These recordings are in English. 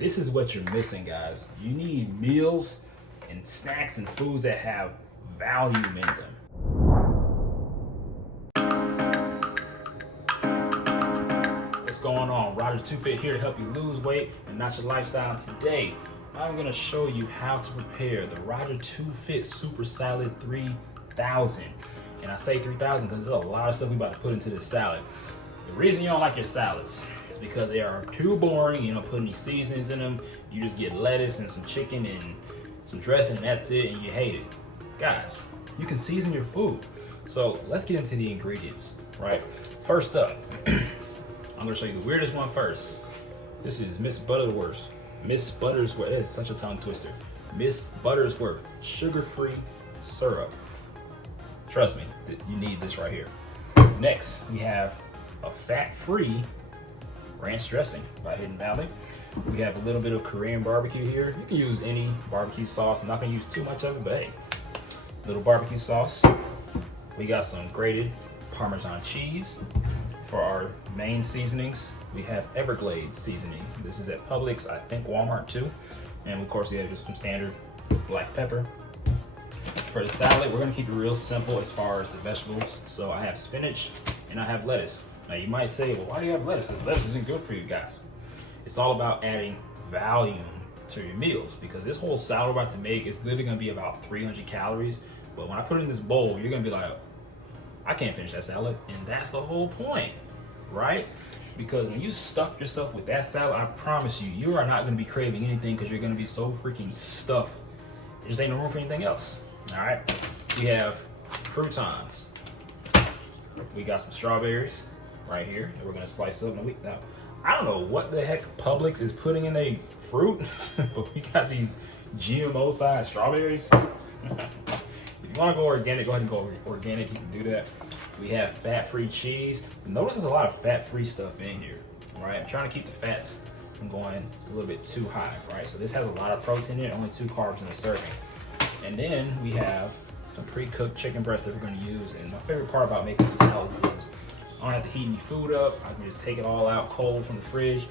This is what you're missing, guys. You need meals and snacks and foods that have value in them. What's going on? ROGER2FIT here to help you lose weight and not your lifestyle. Today, I'm gonna show you how to prepare the ROGER2FIT Super Salad 3000. And I say 3000 because there's a lot of stuff we about to put into this salad. The reason you don't like your salads is because they are too boring. You don't put any seasonings in them. You just get lettuce and some chicken and some dressing, and that's it, and you hate it. Guys, you can season your food. So let's get into the ingredients, right? First up, I'm gonna show you the weirdest one first. This is Miss Butterworth. Miss Buttersworth, that is such a tongue twister. Miss Buttersworth sugar-free syrup. Trust me, you need this right here. Next, we have a fat-free ranch dressing by Hidden Valley. We have a little bit of Korean barbecue here. You can use any barbecue sauce. I'm not gonna use too much of it, but hey, little barbecue sauce. We got some grated Parmesan cheese. For our main seasonings, we have Everglades seasoning. This is at Publix, I think Walmart too. And of course, we have just some standard black pepper. For the salad, we're gonna keep it real simple as far as the vegetables. So I have spinach and I have lettuce. Now you might say, well, why do you have lettuce? Because lettuce isn't good for you guys. It's all about adding volume to your meals, because this whole salad we're about to make is literally gonna be about 300 calories. But when I put it in this bowl, you're gonna be like, I can't finish that salad. And that's the whole point, right? Because when you stuff yourself with that salad, I promise you, you are not gonna be craving anything because you're gonna be so freaking stuffed. There just ain't no room for anything else, all right? We have croutons. We got some strawberries right here that we're gonna slice up. Now, I don't know what the heck Publix is putting in their fruit, but we got these GMO-sized strawberries. If you want to go organic, go ahead and go organic. You can do that. We have fat-free cheese. Notice there's a lot of fat-free stuff in here, right? I'm trying to keep the fats from going a little bit too high, right? So this has a lot of protein in it, only 2 carbs in a serving. And then we have some pre-cooked chicken breast that we're going to use. And my favorite part about making salads is I don't have to heat any food up. I can just take it all out cold from the fridge,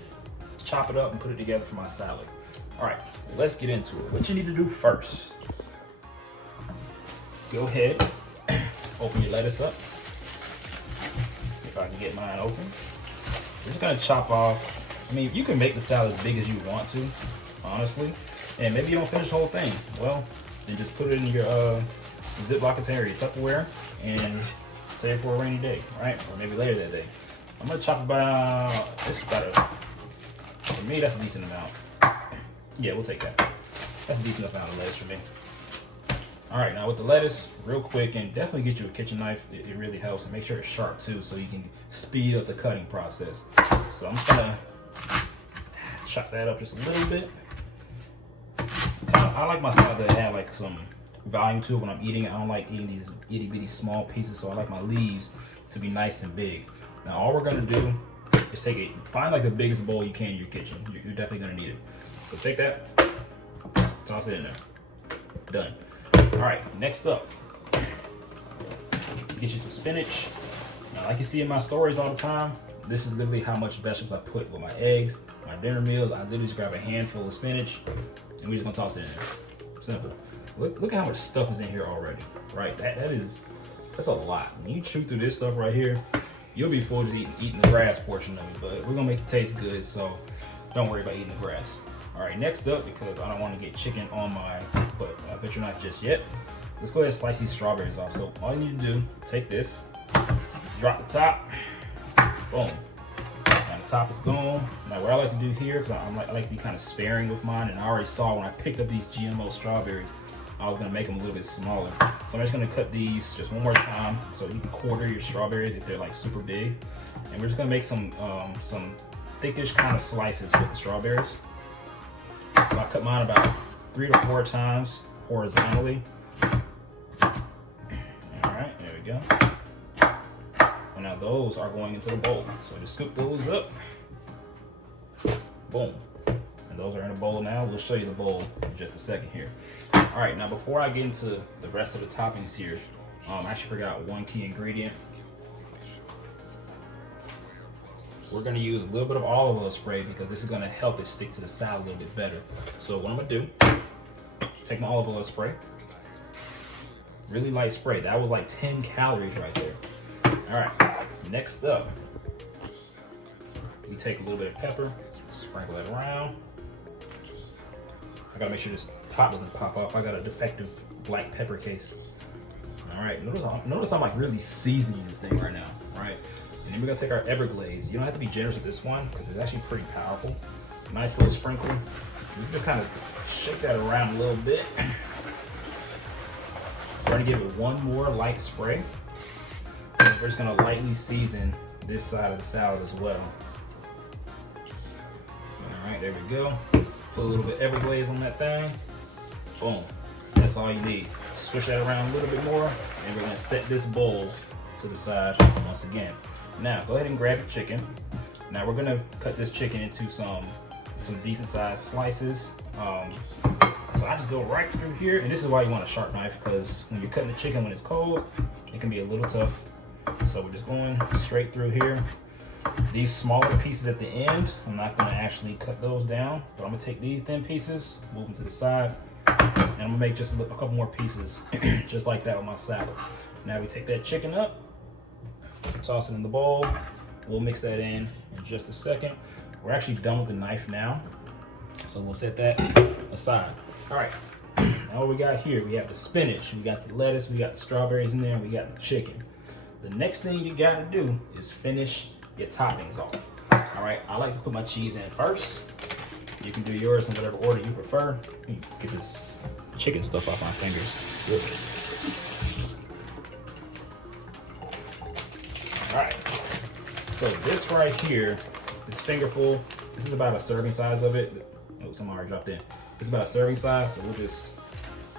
chop it up, and put it together for my salad. All right, let's get into it. What you need to do first, go ahead, open your lettuce up. If I can get mine open. We're just gonna chop off. I mean, you can make the salad as big as you want to, honestly. And maybe you don't finish the whole thing. Well, then just put it in your Ziploc container, your Tupperware, and save it for a rainy day, right? Or maybe later that day. I'm gonna chop about, this is about for me, that's a decent amount. Yeah, we'll take that. That's a decent amount of lettuce for me. All right, now with the lettuce, real quick, and definitely get you a kitchen knife. It really helps, and make sure it's sharp too, so you can speed up the cutting process. So I'm just gonna chop that up just a little bit. I like my salad to have like some volume to it when I'm eating it. I don't like eating these itty bitty small pieces, so I like my leaves to be nice and big. Now all we're gonna do is take it, find like the biggest bowl you can in your kitchen. You're definitely gonna need it. So take that, toss it in there. Done. All right, next up, get you some spinach. Now, like you see in my stories all the time, this is literally how much vegetables I put with my eggs, my dinner meals. I literally just grab a handful of spinach and we're just gonna toss it in there. Simple. Look at how much stuff is in here already, right? That's a lot. When you chew through this stuff right here, you'll be full just eating the grass portion of it, but we're gonna make it taste good, so don't worry about eating the grass. All right, next up, because I don't want to get chicken on my, but I bet you're not just yet. Let's go ahead and slice these strawberries off. So all you need to do, take this, drop the top, boom. And the top is gone. Now what I like to do here, because I like to be kind of sparing with mine, and I already saw when I picked up these GMO strawberries, I was gonna make them a little bit smaller. So I'm just gonna cut these just one more time, so you can quarter your strawberries if they're like super big. And we're just gonna make some thickish kind of slices with the strawberries. So I cut mine about 3 to 4 times horizontally. All right, there we go. And now those are going into the bowl. So just scoop those up. Boom. And those are in a bowl now. We'll show you the bowl in just a second here. All right, now before I get into the rest of the toppings here, I actually forgot one key ingredient. we're gonna use a little bit of olive oil spray because this is gonna help it stick to the salad a little bit better. So what I'm gonna do, take my olive oil spray, really light spray. That was like 10 calories right there. All right, next up, we take a little bit of pepper, sprinkle it around. I gotta make sure this pot doesn't pop off. I got a defective black pepper case. All right, notice I'm like really seasoning this thing right now, right? And then we're gonna take our Everglaze. You don't have to be generous with this one because it's actually pretty powerful. Nice little sprinkle. You can just kind of shake that around a little bit. We're gonna give it one more light spray. And we're just gonna lightly season this side of the salad as well. All right, there we go. Put a little bit Everglaze on that thing. Boom. That's all you need. Switch that around a little bit more, and we're gonna set this bowl to the side once again. Now, go ahead and grab your chicken. Now we're gonna cut this chicken into some decent sized slices. So I just go right through here, and this is why you want a sharp knife, because when you're cutting the chicken when it's cold, it can be a little tough. So we're just going straight through here. These smaller pieces at the end, I'm not gonna actually cut those down, but I'm gonna take these thin pieces, move them to the side, and I'm gonna make just a couple more pieces, just like that with my salad. Now we take that chicken up, toss it in the bowl. We'll mix that in just a second. We're actually done with the knife now, so we'll set that aside. All right, now what we got here, we have the spinach, we got the lettuce, we got the strawberries in there, and we got the chicken. The next thing you gotta do is finish your toppings off. All right, I like to put my cheese in first. You can do yours in whatever order you prefer. Let me get this chicken stuff off my fingers. All right, so this right here, this fingerful, this is about a serving size of it. Oh, some already dropped in. This is about a serving size, so we'll just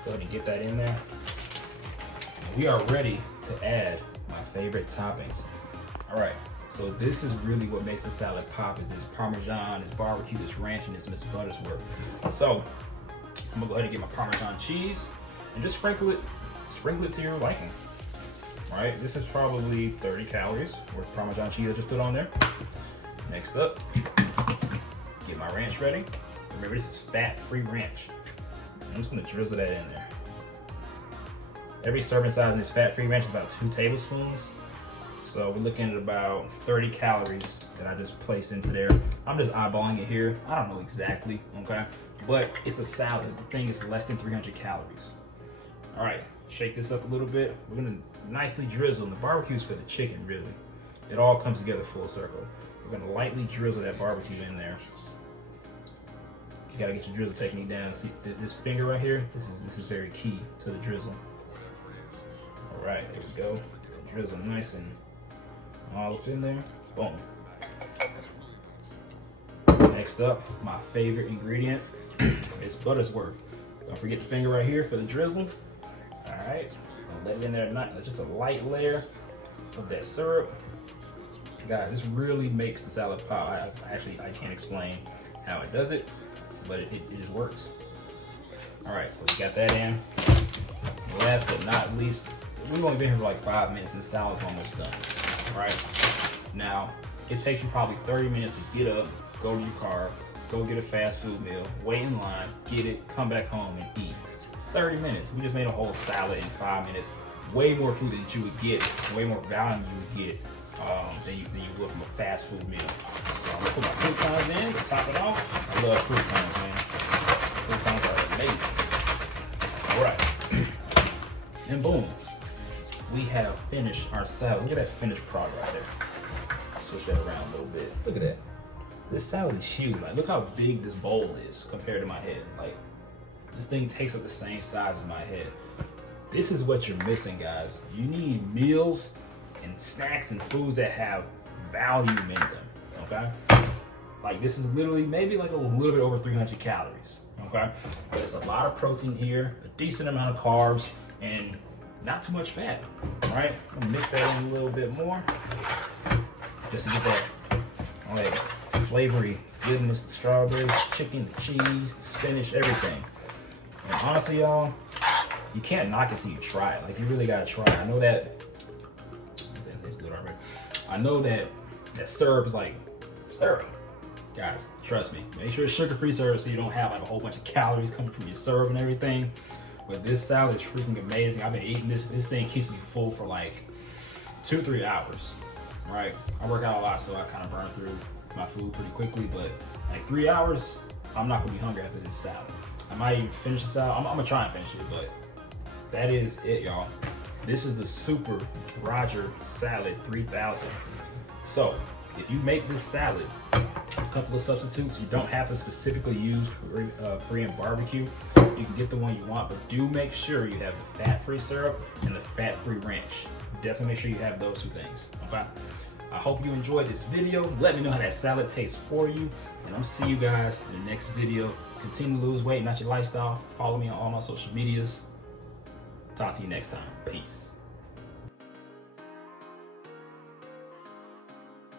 go ahead and get that in there. We are ready to add my favorite toppings. All right, so this is really what makes the salad pop, is this Parmesan, this barbecue, this ranch, and this Miss Buttersworth. So I'm gonna go ahead and get my Parmesan cheese and just sprinkle it to your liking. All right, this is probably 30 calories worth of Parmesan cheese I just put on there. Next up, get my ranch ready. Remember, this is fat-free ranch. I'm just gonna drizzle that in there. Every serving size in this fat-free ranch is about 2 tablespoons. So we're looking at about 30 calories that I just placed into there. I'm just eyeballing it here. I don't know exactly, okay? But it's a salad. The thing is less than 300 calories. All right, shake this up a little bit. We're gonna nicely drizzle, and the barbecue's for the chicken, really. It all comes together full circle. We're gonna lightly drizzle that barbecue in there. You gotta get your drizzle technique down. See this finger right here? This is very key to the drizzle. All right, there we go. Drizzle nice and all up in there. Boom. Next up, my favorite ingredient is Buttersworth. Don't forget the finger right here for the drizzle. All right, I'll let it in there, just a light layer of that syrup. Guys, this really makes the salad pop. I can't explain how it does it, but it just works. All right, so we got that in. Last but not least, we've only been here for like 5 minutes and the salad's almost done. All right, now it takes you probably 30 minutes to get up, go to your car, go get a fast food meal, wait in line, get it, come back home and eat. 30 minutes. We just made a whole salad in 5 minutes. Way more food than you would get, way more value you would get than you would from a fast food meal. So I'm gonna put my croutons in to top it off. I love croutons, man. Croutons are amazing. All right, and boom, we have finished our salad. Look at that finished product right there. Switch that around a little bit. Look at that. This salad is huge. Like, look how big this bowl is compared to my head. Like, this thing takes up the same size as my head. This is what you're missing, guys. You need meals and snacks and foods that have value in them, okay? Like, this is literally maybe like a little bit over 300 calories, okay? But it's a lot of protein here, a decent amount of carbs, and not too much fat, right? I'm gonna mix that in a little bit more just to get that, all that flavory goodness, the strawberries, chicken, the cheese, the spinach, everything. And honestly, y'all, you can't knock it till you try it. Like, you really gotta try it. I know that syrup is like syrup. Guys, trust me, make sure it's sugar-free syrup so you don't have like a whole bunch of calories coming from your syrup and everything. But this salad is freaking amazing. I've been eating this. This thing keeps me full for like 2-3 hours, right? I work out a lot, so I kind of burn through my food pretty quickly, but like 3 hours, I'm not gonna be hungry after this salad. I might even finish the salad. I'm gonna try and finish it, but that is it, y'all. This is the Super Roger Salad 3000. So if you make this salad, a couple of substitutes, you don't have to specifically use Korean barbecue. You can get the one you want, but do make sure you have the fat-free syrup and the fat-free ranch. Definitely make sure you have those two things, okay? I hope you enjoyed this video. Let me know how that salad tastes for you, and I'll see you guys in the next video. Continue to lose weight, not your lifestyle. Follow me on all my social medias. Talk to you next time. Peace.